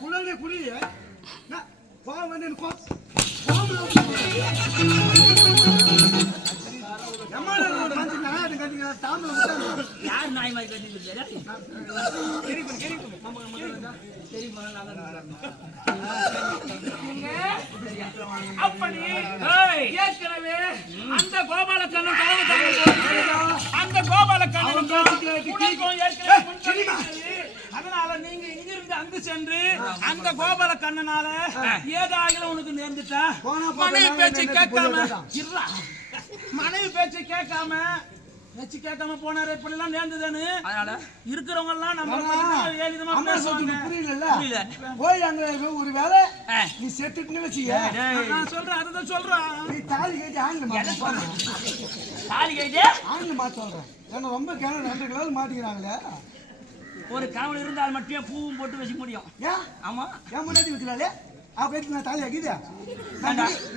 குழந்தை குடி யார் நாய் மாதிரி கட்டி அப்படி ஏற்கனவே அந்த கோபால கண்ணன் அந்த கோபால கண்ணன் அதனால நீங்க இங்கிருந்து அங்கு சென்று அந்த கோபால கண்ணனால ஏதாயிலும் உனக்கு நேர்ந்துட்டா மனைவி பேச்சு கேட்காம மனைவி பேச்சு கேட்காம நெச்சு கேட்காம போனாரு இப்படி எல்லாம் நேர்ந்துதானு அதனால இருக்கிறவங்க எல்லாம் நம்ம புரியல போய் அங்க ஒரு வேலை நீ செத்துட்டுன்னு வச்சுக்க நான் சொல்றேன் அதுதான் சொல்றேன் நீ தாலி கட்டி ஆங்கில தாலி கட்டி ஆங்கில மாத்த சொல்றேன் ஏன்னா ரொம்ப கிணறு 2 கிலோ மாட்டிக்கிறாங்களே ஒரு கணவன் இருந்தால் மட்டுமே பூவும் போட்டு வச்சுக்க முடியும் ஏன் ஆமா ஏன் முன்னாடி வைக்கலாலே அவ நான் தாலி ஆக்கிதா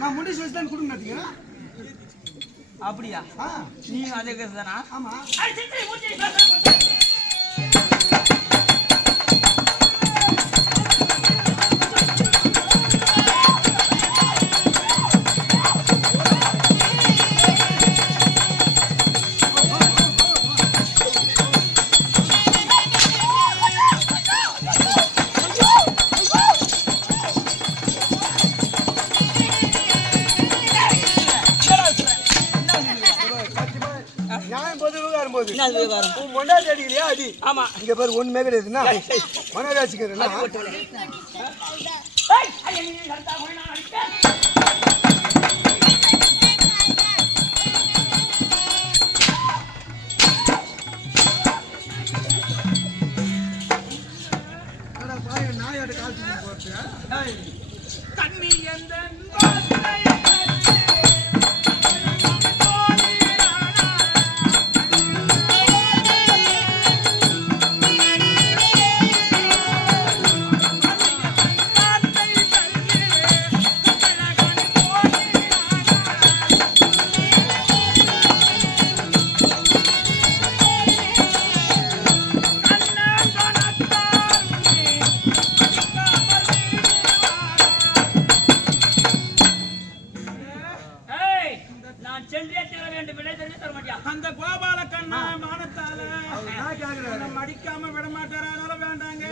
நான் முடிச்சு வச்சு தான் கொடுக்க மாட்டேங்கிறேன் அப்படியா நீ அதே கேசுதானா ஆமா மொண்டாடி அடிக்கிறியா அடி ஆமா இங்க பாரு ஒண்ணுமே கிடையாதுன்னா மொண்டாடி அடிச்சுக்கிறேன்னா நாயோட காலத்துக்கு போட்டு தண்ணி எந்த அந்த கோபால கண்ணா மானத்தால மடிக்காம விட மாட்டார அதனால வேண்டாங்க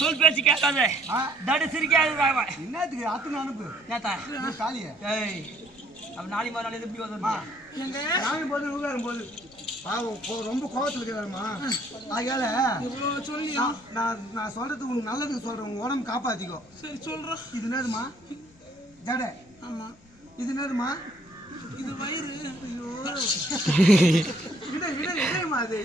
சொல் பேச்சு கேட்காத தடு சிரிக்காது என்னத்துக்கு அத்து அனுப்பு காலிய அப்ப நாளை மறுநாள் எப்படி வரும் போது ரொம்ப கோபத்தில் இருக்கிறாருமா அதனால சொல்லி நான் சொல்றது உனக்கு நல்லதுக்கு சொல்றேன் உங்க உடம்பு காப்பாத்திக்கோ சரி சொல்றேன் இது என்னதுமா ஜடை ஆமா இது என்னதுமா இது வயிறு இடைமா அது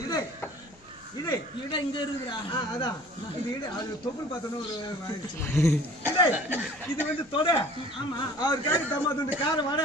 இடை இங்க இருக்குறா அதான் இது இடை அது தொப்புள் பார்த்தோன்னு ஒரு இடை இது வந்து தொட ஆமா அவர் கேட்டு தம்மா துண்டு கார வாட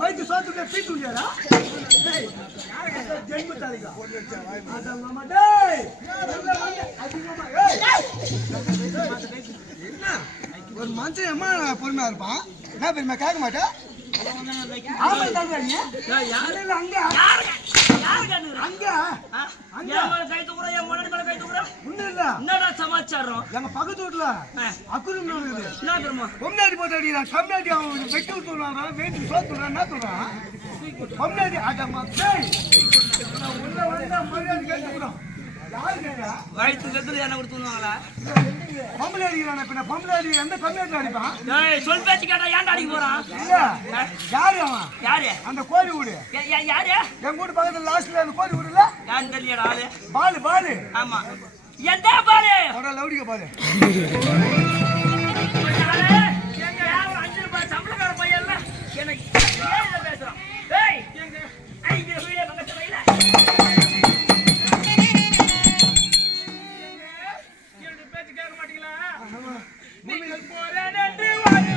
வைத்து சோத்துக்கு பீத்துறியாடா ஜென்ம தாலிகா அத மாமா டேய் ஒரு மனுஷன் அம்மா பொறுமையா இருப்பான் என்ன பெருமை கேட்க மாட்டேன் ஆமா தாங்க நீ யாரு இல்ல அங்க யாரு கண்ணு அங்க அங்க என் மேல கை தூக்குற என் முன்னாடி மேல கை தூக்குற ஒண்ணும் இல்ல என்னடா சமாச்சாரம் எங்க பக்கத்து வீட்டுல அக்குரும் இருக்குது என்ன தெரியுமா பொம்னாடி போட்டு அடிக்கிறான் கம்னாடி அவன் வெட்டி விட்டுறான் வேட்டி சோத்துறான் என்ன சொல்றான் பொம்னாடி ஆட்டமா டேய் உள்ள வந்தா மரியாதை கேட்டுக்கிறான் யாரு கேட்டா வயிற்று கத்துல என்ன கொடுத்துருவாங்களா பொம்பளை அடிக்கிறான் பின்ன பொம்பளை அடி எந்த கம்மியாட்டில் அடிப்பான் ஏய் சொல் பேச்சு கேட்டா ஏன்டா அடிக்க போறான் இல்ல யாரு அவன் யாரு அந்த கோழி வீடு யாரு என் வீட்டு பக்கத்துல லாஸ்ட்ல அந்த கோழி வீடுல யாருன்னு தெரியலடா ஆளு பாலு ஆமா எந்த பாரு லவுடிக்க பாலு அஞ்சு ரூபாய் சம்பளக்கார பையன் எனக்கு பேசுறான் ஏய் ஐந்து வீடியோ பக்கத்து வைல பேச்சு கேட்க மாட்டீங்களா நீங்கள் போறேன் என்று வருவானா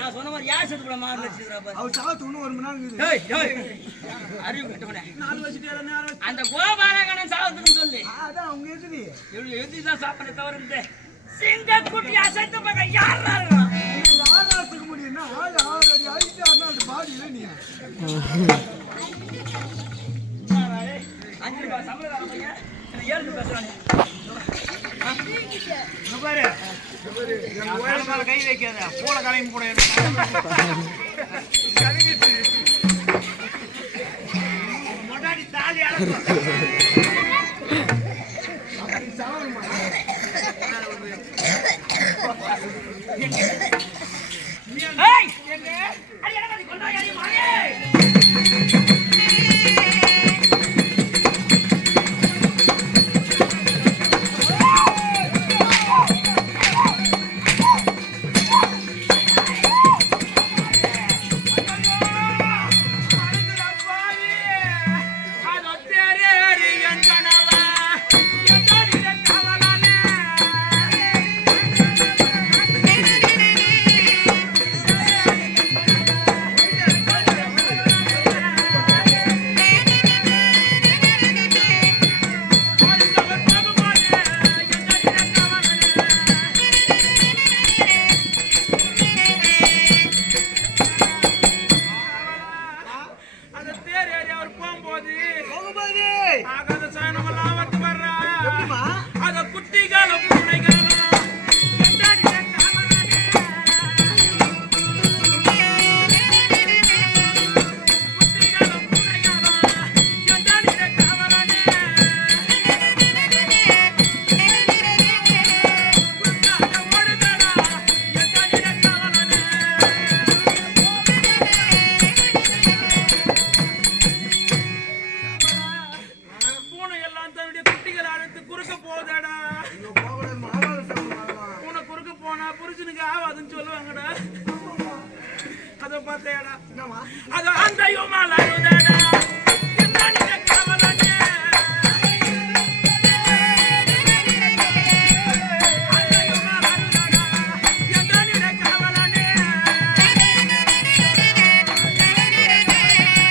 நான் சொன்ன மாதிரி யார் செத்து போட மாதிரி வச்சிருக்கா அவர் சாவத்து இன்னும் 1 மணி நேரம் இருக்குது அறிவு கட்டவனே 4 வச்சுட்டு நேரம் அந்த கோபாலகணன் சாவத்துன்னு சொல்லு அதான் அவங்க எதிரி இவ்வளவு எழுதிதான் சாப்பிட தவறு சிங்க குட்டி அசைத்து பக்கம் யாரா இருக்கும் ஆகாசத்துக்கு முடியும்னா ஆள் ஆல்ரெடி அழிச்சாருன்னா அது பாடி இல்லை நீ 5 ரூபாய் சம்பளக்கார பையன் 7 பேசுறாங்க பாரு மேல கை வைக்காத போல கலையும் கூட முன்னாடி தாலி போகும்போது